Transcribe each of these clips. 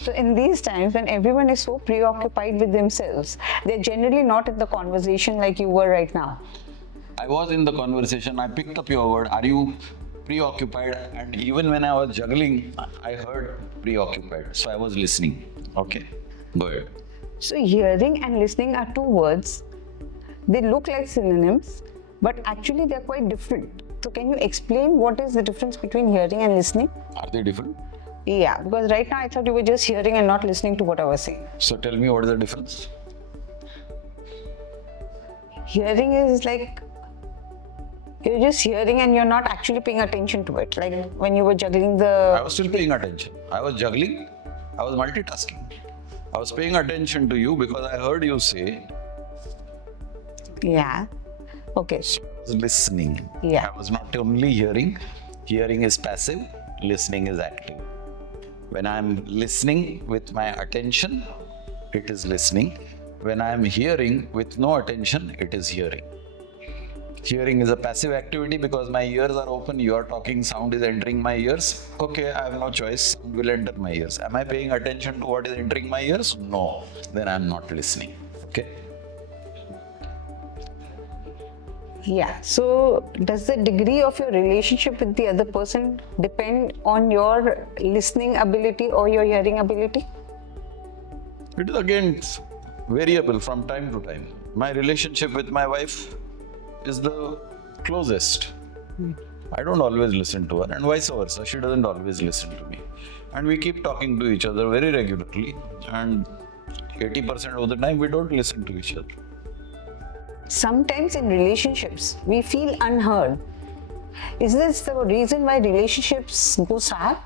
So in these times when everyone is so preoccupied with themselves, they're generally not in the conversation like you were right now. I was in the conversation, I picked up your word, are you preoccupied? And even when I was juggling, I heard preoccupied. So I was listening. Okay, go ahead. So hearing and listening are two words. They look like synonyms, but actually they're quite different. So can you explain what is the difference between hearing and listening? Are they different? Yeah, because right now I thought you were just hearing and not listening to what I was saying. So tell me, what is the difference? Hearing is like you're just hearing and you're not actually paying attention to it. Like when you were juggling I the. was still paying attention. I was juggling, I was multitasking. I was paying attention to you because I heard you say. Yeah. Okay. I was listening. Yeah. I was not only hearing. Hearing is passive, listening is active. When I'm listening with my attention, it is listening. When I'm hearing with no attention, it is hearing. Hearing is a passive activity because my ears are open, you are talking, sound is entering my ears. Okay, I have no choice, sound will enter my ears. Am I paying attention to what is entering my ears? No. Then I'm not listening. Okay? Yeah. So does the degree of your relationship with the other person depend on your listening ability or your hearing ability? It is again variable from time to time. My relationship with my wife is the closest. I don't always listen to her, and vice versa. She doesn't always listen to me. And we keep talking to each other very regularly, and 80% of the time we don't listen to each other. Sometimes in relationships, we feel unheard. Is this the reason why relationships go sour?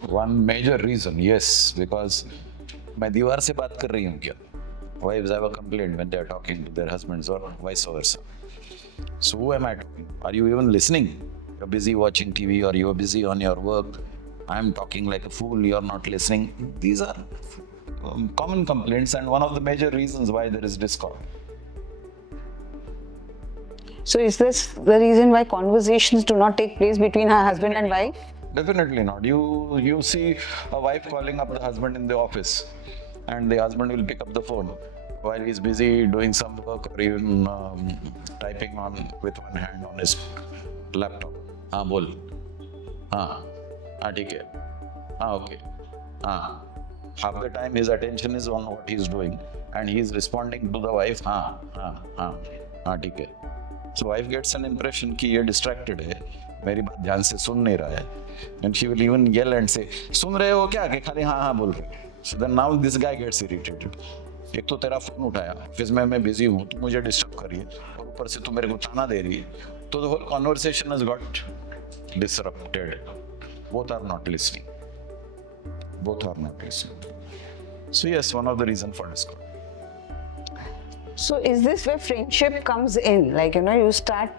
One major reason, yes, because मैं दीवार से बात कर रही हूँ क्या? Wives have a complaint when they are talking to their husbands or vice versa. So who am I talking? Are you even listening? You're busy watching TV or you're busy on your work. I'm talking like a fool, you're not listening. These are common complaints and one of the major reasons why there is discord. So is this the reason why conversations do not take place between her husband and wife? Definitely not. You see a wife calling up the husband in the office and the husband will pick up the phone while he's busy doing some work or even typing on with one hand on his laptop. हाँ बोल. हाँ ठीक है. Okay. Half the time his attention is on what he's doing and he's responding to the wife. हाँ ठीक है. So wife gets an impression कि ये distracted है, मेरी बात ध्यान से सुन नहीं रहा है, and she will even yell and say, सुन रहे हो क्या? कि खाली हाँ बोल रहे. So then now this guy gets irritated. एक तो तेरा फोन उठाया, ऑफिस में मैं बिजी हूँ, तू मुझे डिस्टर्ब कर रही है, और ऊपर से तू मेरे को ताना दे रही है, तो the whole conversation has got disrupted. Both are not listening. So yes, one of the reasons for discord. So is this where friendship comes in? Like, you start.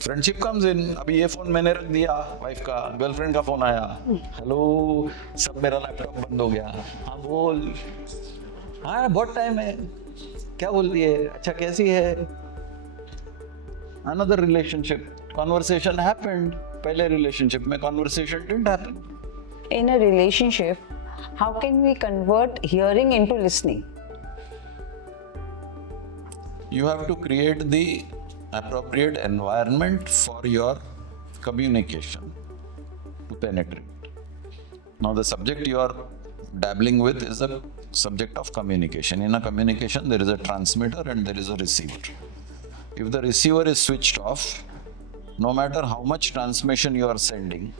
Friendship comes in. अभी ये phone मैंने रख दिया, wife का, girlfriend का phone आया, hello, सब मेरा लैपटॉप बंद हो गया. हाँ बोल. हाँ बहुत टाइम है, क्या बोल रही है, अच्छा कैसी है. Another relationship, conversation happened. पहले रिलेशनशिप में conversation didn't happen. In a relationship, how can we convert hearing into listening? You have to create the appropriate environment for your communication to penetrate. Now the subject you are dabbling with is a subject of communication. In a communication there is a transmitter and there is a receiver. If the receiver is switched off, no matter how much transmission you are sending,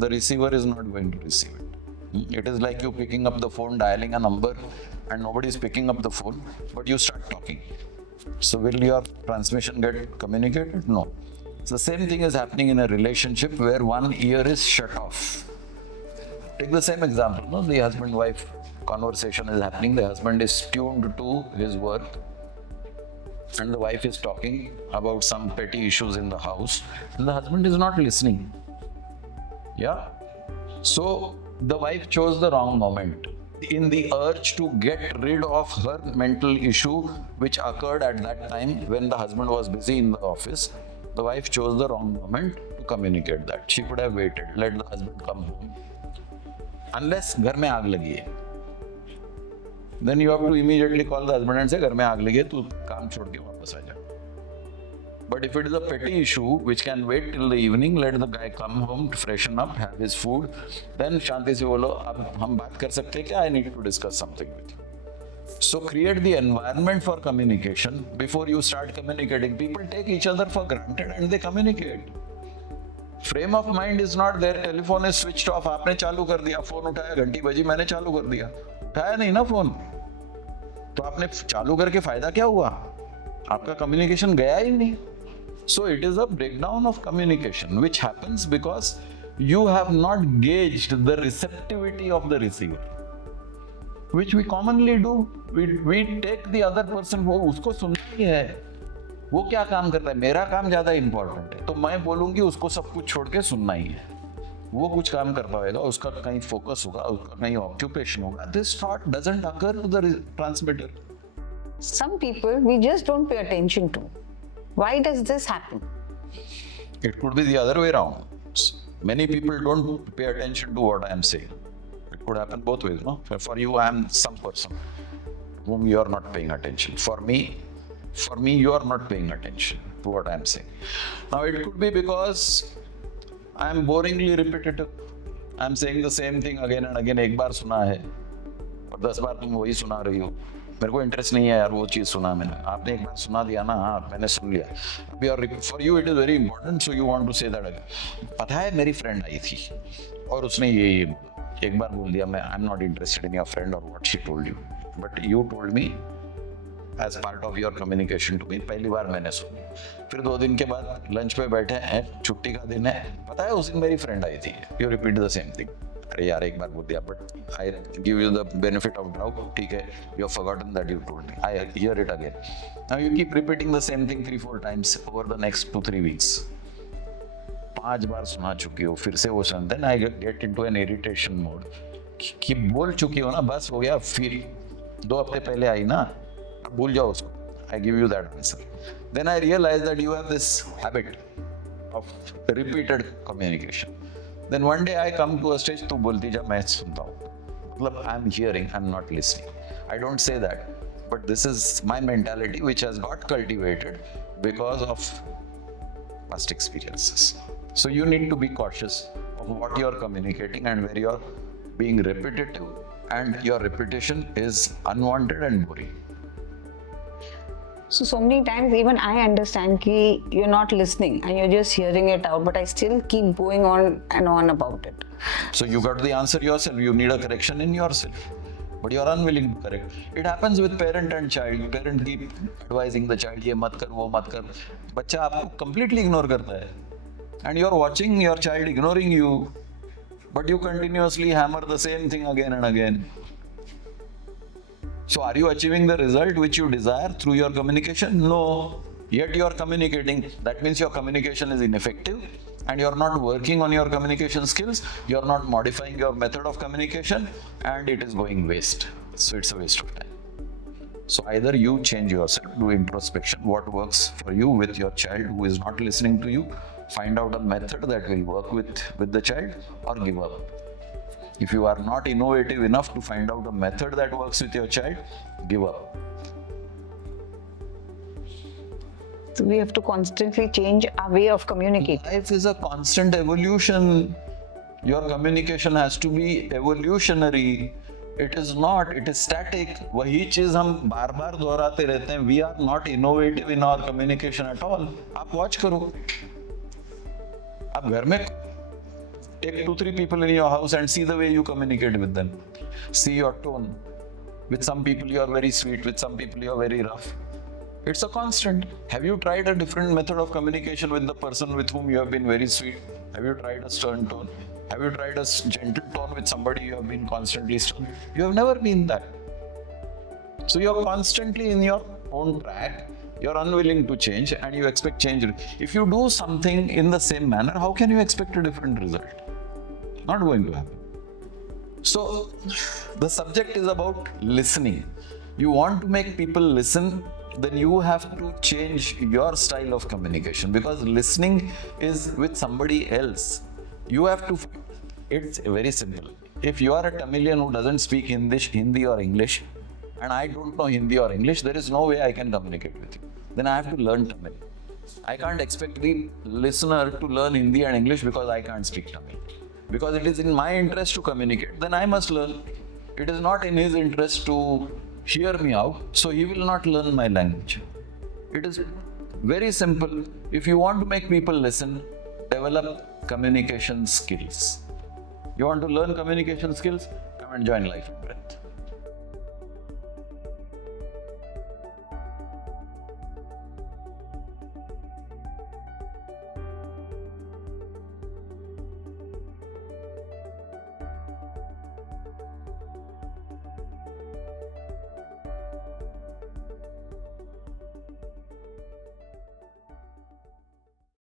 the receiver is not going to receive it. It is like you picking up the phone, dialing a number, and nobody is picking up the phone, but you start talking. So will your transmission get communicated? No. So the same thing is happening in a relationship where one ear is shut off. Take the same example, no? The husband-wife conversation is happening, the husband is tuned to his work, and the wife is talking about some petty issues in the house, and the husband is not listening. Yeah? So the wife chose the wrong moment. In the urge to get rid of her mental issue which occurred at that time when the husband was busy in the office, the wife chose the wrong moment to communicate that. She could have waited, let the husband come home, unless घर में आग लगी है. Then you have to immediately call the husband and say, घर में आग लगी है, तू काम छोड़ के वापस आ जा. But if it is a petty issue which can wait till the evening, let the guy come home, freshen up, have his food, then शांति से बोलो, अब हम बात कर सकते हैं क्या? I need to discuss something with you. So create the environment for communication before you start communicating. People take each other for granted and they communicate. Frame of mind is not there. Telephone is switched off. आपने चालू कर दिया, phone उठाया, घंटी बजी, मैंने चालू कर दिया. उठाया नहीं ना फोन, तो आपने चालू करके फायदा क्या हुआ? आपका कम्युनिकेशन गया ही नहीं. So it is a breakdown of communication which happens because you have not gauged the receptivity of the receiver, which we commonly do. We take the other person, वो उसको सुनना ही है, वो क्या काम करता है, मेरा काम ज्यादा इंपॉर्टेंट है, तो मैं बोलूंगी उसको सब कुछ छोड़ के सुनना ही है. वो कुछ काम कर पाएगा, उसका कहीं फोकस होगा, उसका कहीं ऑक्यूपेशन होगा. This thought doesn't occur to the transmitter. Some people we just don't pay attention to. Why does this happen? It could be the other way around. Many people don't pay attention to what I am saying. It could happen both ways, no? For you, I am some person whom you are not paying attention. For me, you are not paying attention to what I am saying. Now, it could be because I am boringly repetitive. I am saying the same thing again and again. एक बार सुना है और 10 बार तुम वही सुना रही हो. मेरे को इंटरेस्ट नहीं है यार वो चीज़ सुना मैंने. आपने एक बार सुना दिया ना, हाँ मैंने सुन लिया. अभी for you it is very important, so you want to say that again. पता है मेरी फ्रेंड आई थी और उसने ये एक बार बोल दिया. मैं I am not interested in your friend और what she told you, but you told me as part of your communication to me. पहली बार मैंने सुनी. फिर 2 दिन के बाद लंच पे बैठे हैं, छुट्टी का दिन है, पता है उस दिन मेरी फ्रेंड आई थी. You repeat the same thing. अरे यार एक बार बोल दिया, but I give you the benefit of doubt. ठीक है, you have forgotten that you told me. I hear it again. Now you keep repeating the same thing 3-4 times over the next 2-3 weeks. 5 बार सुना चुकी हो, फिर से वो सुन. Then I get into an irritation mode कि बोल चुकी हो ना, बस हो गया. फिर 2 हफ्ते पहले आई ना, भूल जाओ उसको. I give you that answer. Then I realize that you have this habit of repeated communication. Then one day I come to a stage, तू बोलती जा, मैं सुनता हूँ. मतलब I am hearing, I am not listening. I don't say that, but this is my mentality which has got cultivated because of past experiences. So you need to be cautious of what you are communicating and where you are being repetitive, and your repetition is unwanted and boring. So many times even I understand कि you're not listening and you're just hearing it out, but I still keep going on and on about it. So you got the answer yourself. You need a correction in yourself, but you're unwilling to correct. It happens with parent and child. Parent keep advising the child, ये मत कर, वो मत कर. बच्चा आपको completely ignore करता है, and you're watching your child ignoring you, but you continuously hammer the same thing again and again. So are you achieving the result which you desire through your communication? No. Yet you are communicating. That means your communication is ineffective and you're not working on your communication skills. You're not modifying your method of communication and it is going waste. So it's a waste of time. So either you change yourself, do introspection, what works for you with your child who is not listening to you, find out a method that will work with the child, or give up. If you are not innovative enough to find out a method that works with your child, give up. So we have to constantly change our way of communicating. Life is a constant evolution. Your communication has to be evolutionary. It is not, it is static. वही चीज हम बार बार दोहराते रहते हैं. We are not innovative in our communication at all. आप watch करो. आप घर में take 2-3 people in your house and see the way you communicate with them. See your tone. With some people you are very sweet, with some people you are very rough. It's a constant. Have you tried a different method of communication with the person with whom you have been very sweet? Have you tried a stern tone? Have you tried a gentle tone with somebody you have been constantly stern? You have never been that. So you are constantly in your own track. You're unwilling to change and you expect change. If you do something in the same manner, how can you expect a different result? Not going to happen. So the subject is about listening. You want to make people listen, then you have to change your style of communication, because listening is with somebody else. You have to, It's very simple. If you are a Tamilian who doesn't speak Hindi or English, and I don't know Hindi or English, there is no way I can communicate with you. Then I have to learn Tamil. I can't expect the listener to learn Hindi and English because I can't speak Tamil. Because it is in my interest to communicate, then I must learn. It is not in his interest to hear me out, so he will not learn my language. It is very simple. If you want to make people listen, develop communication skills. You want to learn communication skills? Come and join Life and Breath.